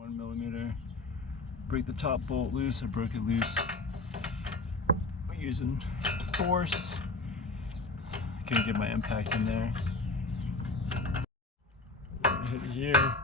1mm. Break the top bolt loose. I broke it loose. We're using force. Couldn't get my impact in there. Hit it here.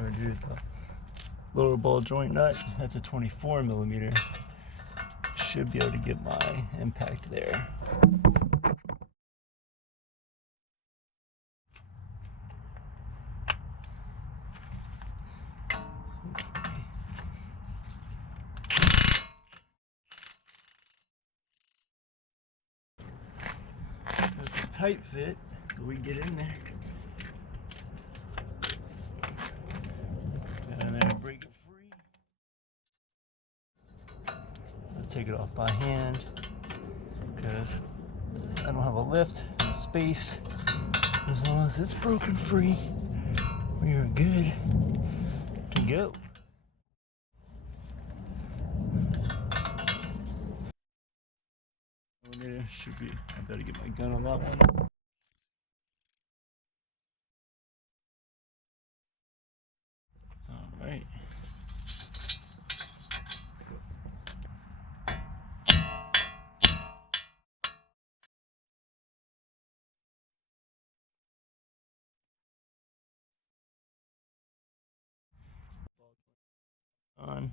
Or do the lower ball joint nut. That's a 24mm. Should be able to get my impact there. That's a tight fit, but we can get in there. And then break it free. I'll take it off by hand because I don't have a lift and space. As long as it's broken free, we are good to go. Should be, I better get my gun on that one. All right. On,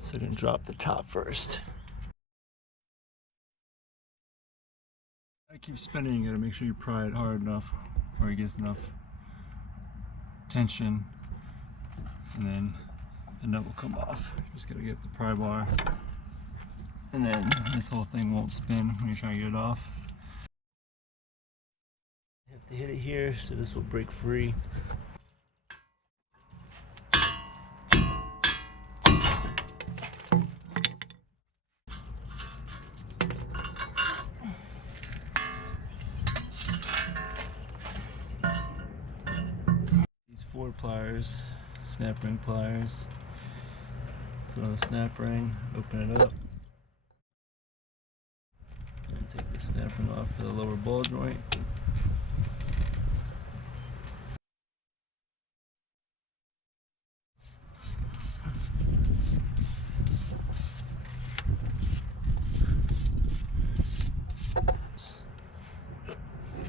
so I didn't drop the top first. I keep spinning, you gotta make sure you pry it hard enough where it gets enough tension, and then the nut will come off. Just gotta get the pry bar, and then this whole thing won't spin when you try to get it off. You have to hit it here so this will break free. Ford pliers, snap ring pliers. Put on the snap ring, open it up, and take the snap ring off for the lower ball joint.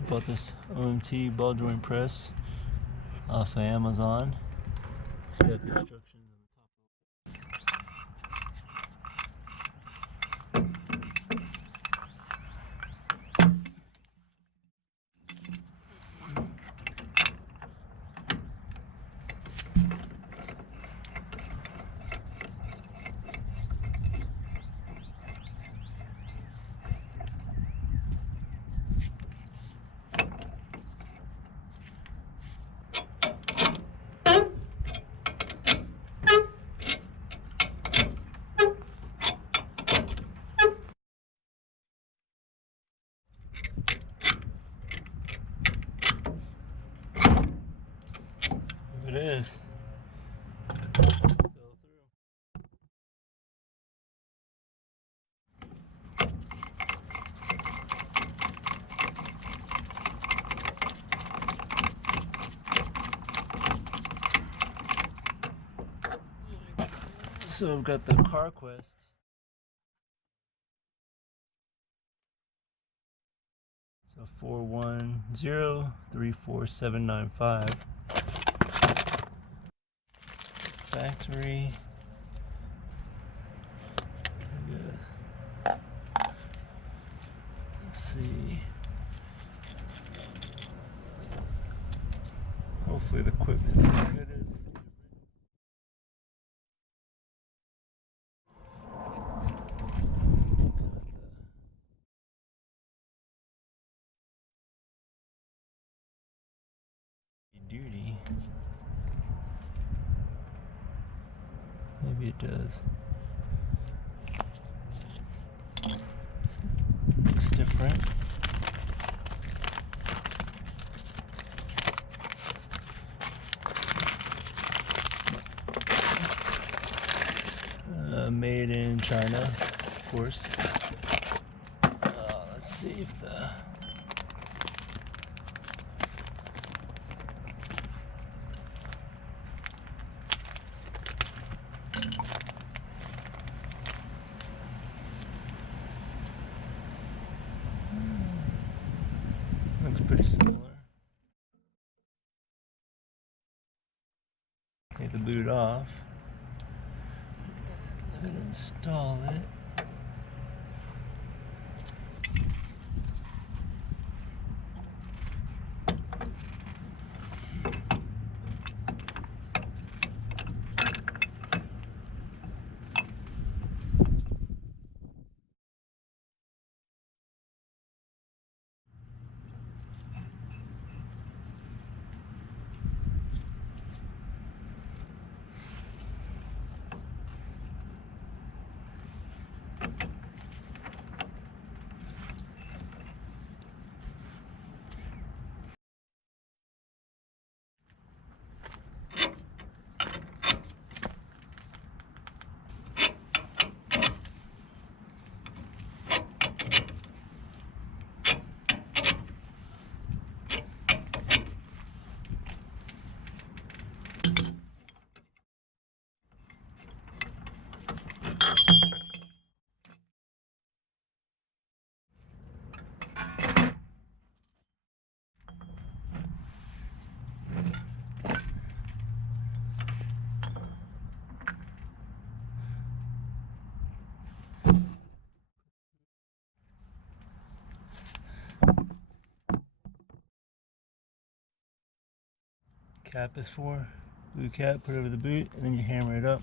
Bought this OMT ball joint press off of Amazon. It's got the instructions on the top. It is. So I've got the Car Quest. So 410-34795. Factory. Good. Let's see. Hopefully the equipment's as good as duty. Maybe it does. Looks different. Made in China, of course. Let's see if the looks pretty similar. Take the boot off and install it. Cap is for blue cap, put over the boot, and then you hammer it up.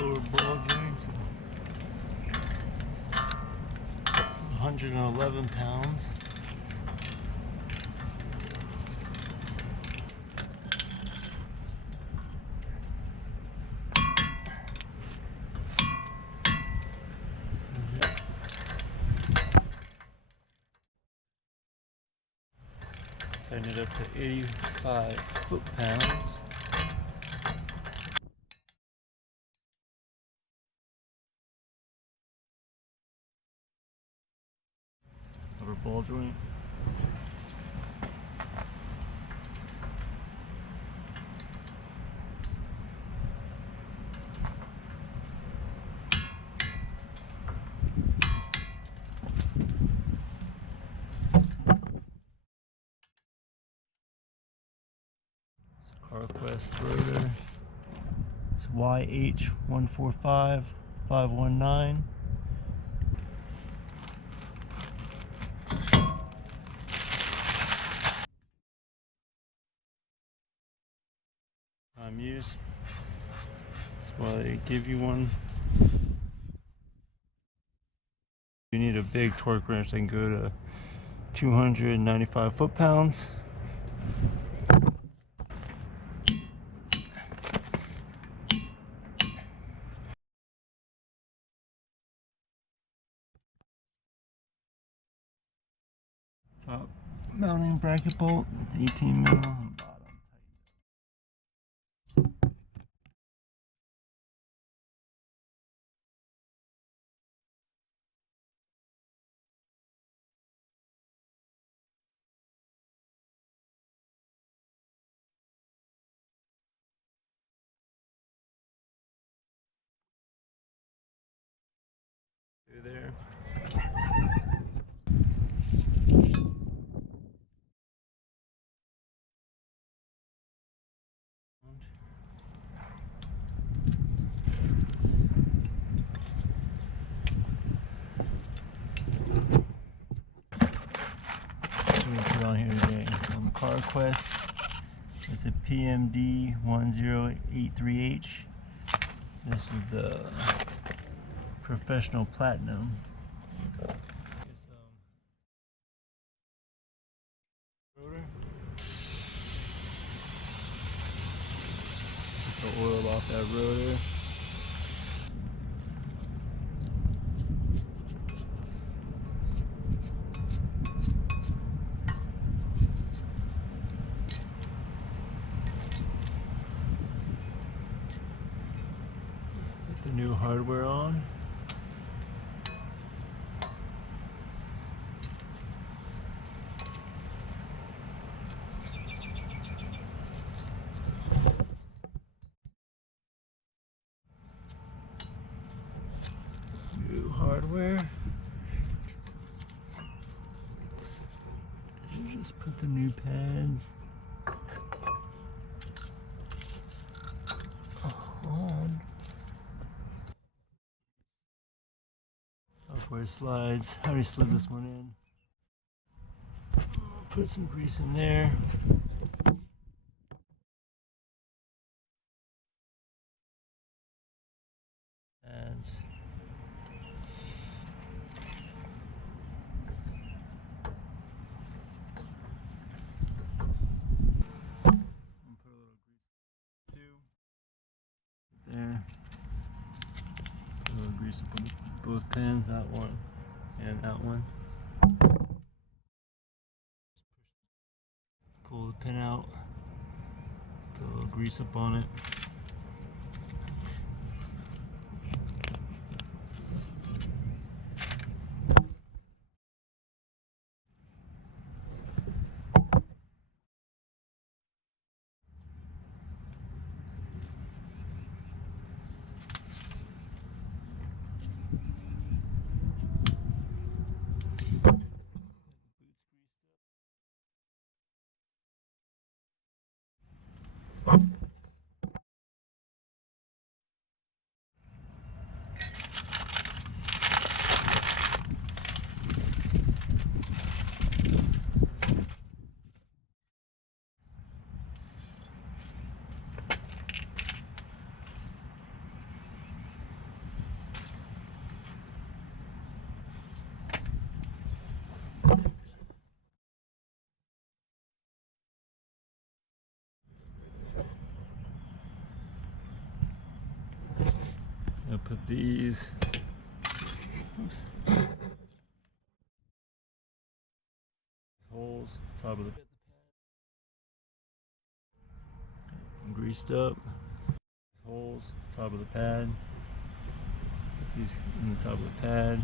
Lower ball joints. It's 111 pounds. Turn it up to 85 foot-pounds. Upper ball joint. CarQuest rotor. It's YH145519. Time use. That's why they give you one. You need a big torque wrench that can go to 295 foot-pounds. Top mounting bracket bolt, 18 mil, and bottom through there. Put on here today some CarQuest. It's a PMD 1083H. This is the Professional Platinum. off that rotor. Put the new hardware on. New hardware. Just put the new pads on. Software slides. I already slid this one in. Put some grease in there. Pads. There. Put a little grease up on both pins, that one and that one. Pull the pin out, put a little grease up on it. I'll put these, oops, holes, top of the greased up, holes, top of the pad, put these in the top of the pad.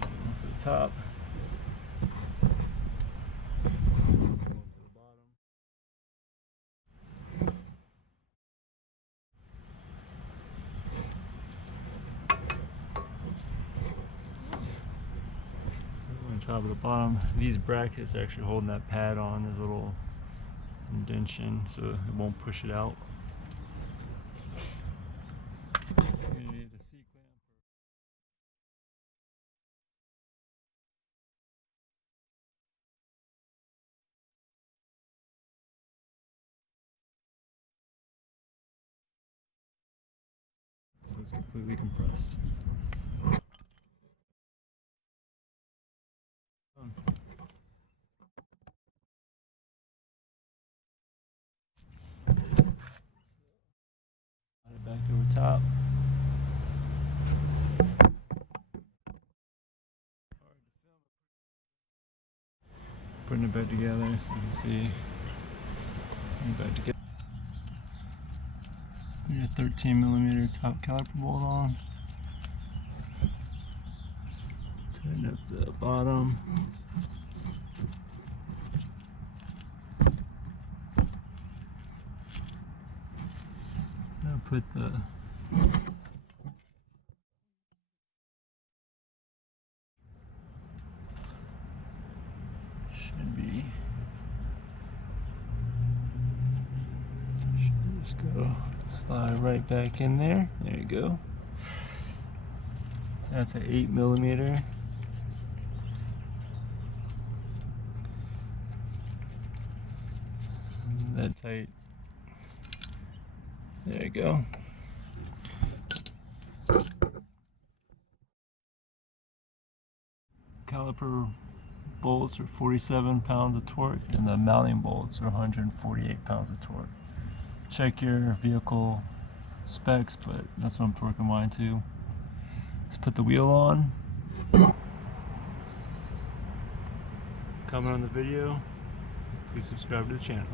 One for the top. On top of the bottom. These brackets are actually holding that pad on. There's a little indentation so it won't push it out. You're gonna need a C-clamp. So it's completely compressed. Back over top. Putting it back together so you can see. Putting it back together. We got a 13mm top caliper bolt on. Tighten up the bottom. Now put the just go slide right back in there. There you go. That's an 8mm. That tight. There you go. Caliper bolts are 47 pounds of torque, and the mounting bolts are 148 pounds of torque. Check your vehicle specs, but that's what I'm torquing mine to. Let's put the wheel on. Comment on the video. Please subscribe to the channel.